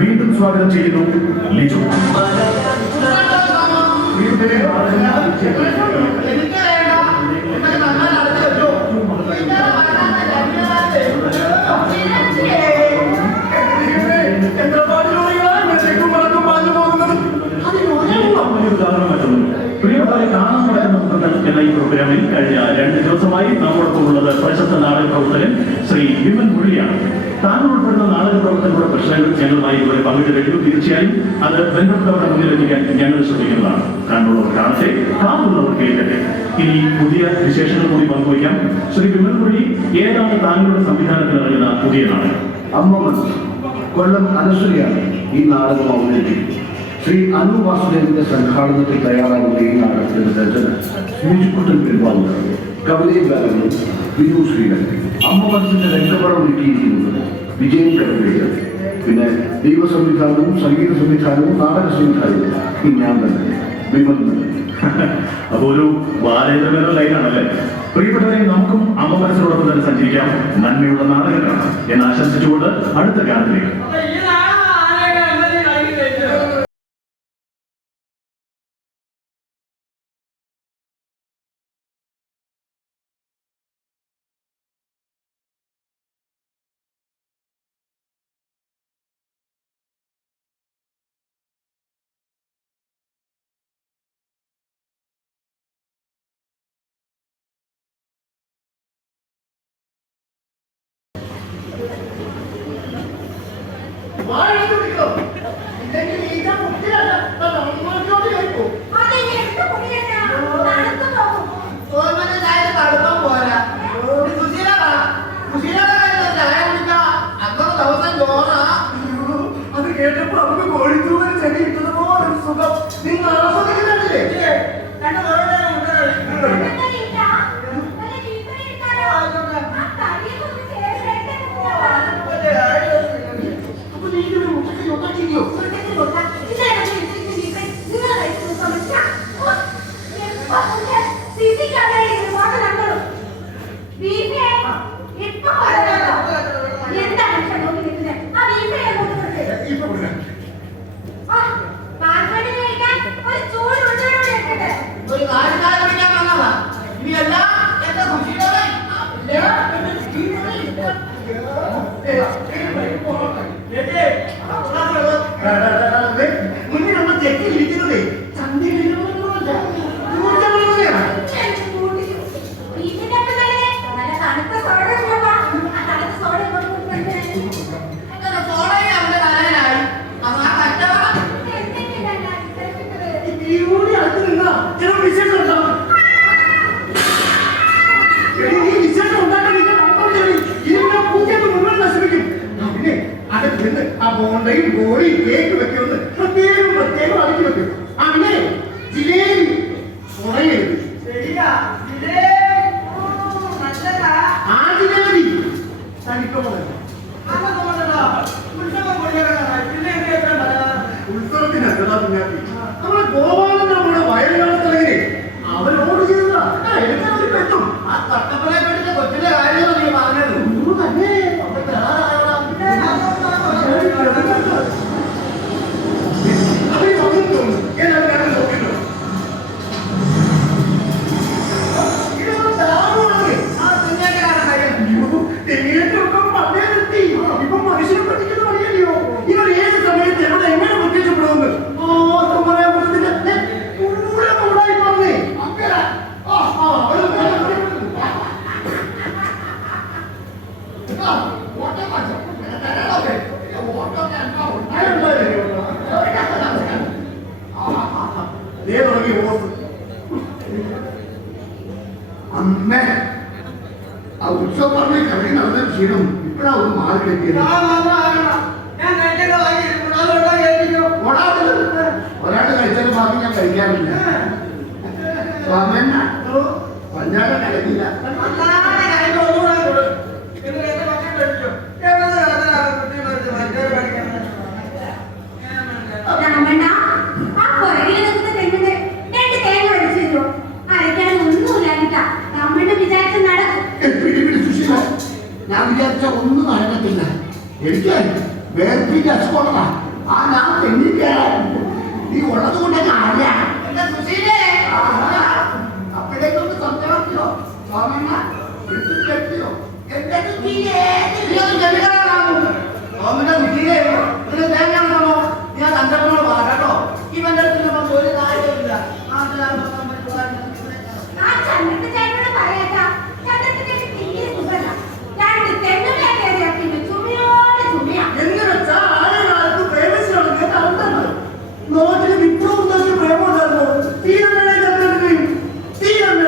വീണ്ടും സ്വാഗതം ചെയ്യുന്നു ലിജു. പ്രിയപ്പെട്ടവരെ കാണാൻ പറ്റുന്ന എന്ന ഈ പ്രോഗ്രാമിൽ കഴിഞ്ഞ രണ്ട് ദിവസമായി നമ്മോടൊപ്പം പ്രവർത്തകരുടെ പ്രശ്നങ്ങൾ ഞങ്ങളുമായി ഇതുവരെ പങ്കിട്ട് കഴിഞ്ഞു. തീർച്ചയായും അത് ബന്ധപ്പെട്ടവരുടെ മുന്നിൽ എത്തിക്കാൻ ഞങ്ങൾ ശ്രമിക്കുന്നതാണ് കണ്ടുള്ളവർ കാണട്ടെ കാണുന്നവർ കേൾക്കട്ടെ. ഇനി പുതിയ വിശേഷങ്ങൾ കൂടി പങ്കുവയ്ക്കാം. ശ്രീ വിമൻ ഏതാണ് താങ്കളുടെ സംവിധാനത്തിൽ ഇറങ്ങുന്ന പുതിയ നാടകം അമ്മ കൊല്ലം അനശ്വരിയാണ് ഈ നാടകം അവതരിപ്പിക്കുന്നത് ശ്രീ അനു വാസുദേവിന്റെ സംഘാടനത്തിൽ തയ്യാറാകുന്ന ഈ നാടകത്തിന്റെ രചന സ്മിജുക്കുട്ടൻ പെരുമാളുകൾ കവിതയും ഗാനങ്ങളും വിനു ശ്രീകരൻ അമ്മ മനസ്സിന്റെ രംഗപടം ഒരുക്കിയിരിക്കുന്നത് വിജയൻ കവിതയാണ്. പിന്നെ ദൈവ സംവിധാനവും സംഗീത സംവിധാനവും നാടക സംവിധാനവും ഞാൻ തന്നെ. വിമൽ അപ്പോൾ അപ്പൊ ഒരു ബാലേന്ദ്രമേനോ ലൈനാണല്ലേ? പ്രിയപ്പെട്ടവരെ നമുക്കും അമ്മ തന്നെ സഞ്ചരിക്കാം. നന്മയുള്ള നാടകം കാണാം എന്ന് ആശംസിച്ചുകൊണ്ട് അടുത്ത ഗാനത്തിലേക്ക്. കേട്ടപ്പോ നമുക്ക് കോഴിത്തൂവൽ ചെടി കിട്ടുന്ന പോലെ സുഖം. നിങ്ങൾ ആസ്വദിക്കുന്നില്ലേ ബോണ്ടയും ബോളിയും കേക്ക് വെക്കുന്നത് പ്രത്യേകം പ്രത്യേകം അടുക്കി വെക്കും. അങ്ങനെ ജിലേബി കുറയരുത് ആ ജിലേബി തനിക്കോളെ അമ്മേ ആ ഉത്സവ പറമ്പിൽ കറങ്ങി നടന്ന ക്ഷീണം ഇപ്പഴാ ഒന്ന് മാറി കിട്ടിയത് ഒരാൾ കഴിച്ചാലും ബാക്കി ഞാൻ കഴിക്കാറില്ല സ്വാമൻ പഞ്ചാര കലക്കില്ല എനിക്ക് വേർപ്പിന്റെ അസുഖമുള്ളതാ. ആ ഞാൻ തെന്നിക്കേറാറുണ്ട് നീ ഉള്ളത് കൊണ്ട് ഞാൻ അറിയാം. അപ്പോഴേക്കൊന്ന് സംസാരിക്കോ സ്വാമണ്ണ എടുത്തിട്ടോ എന്തൊക്കെ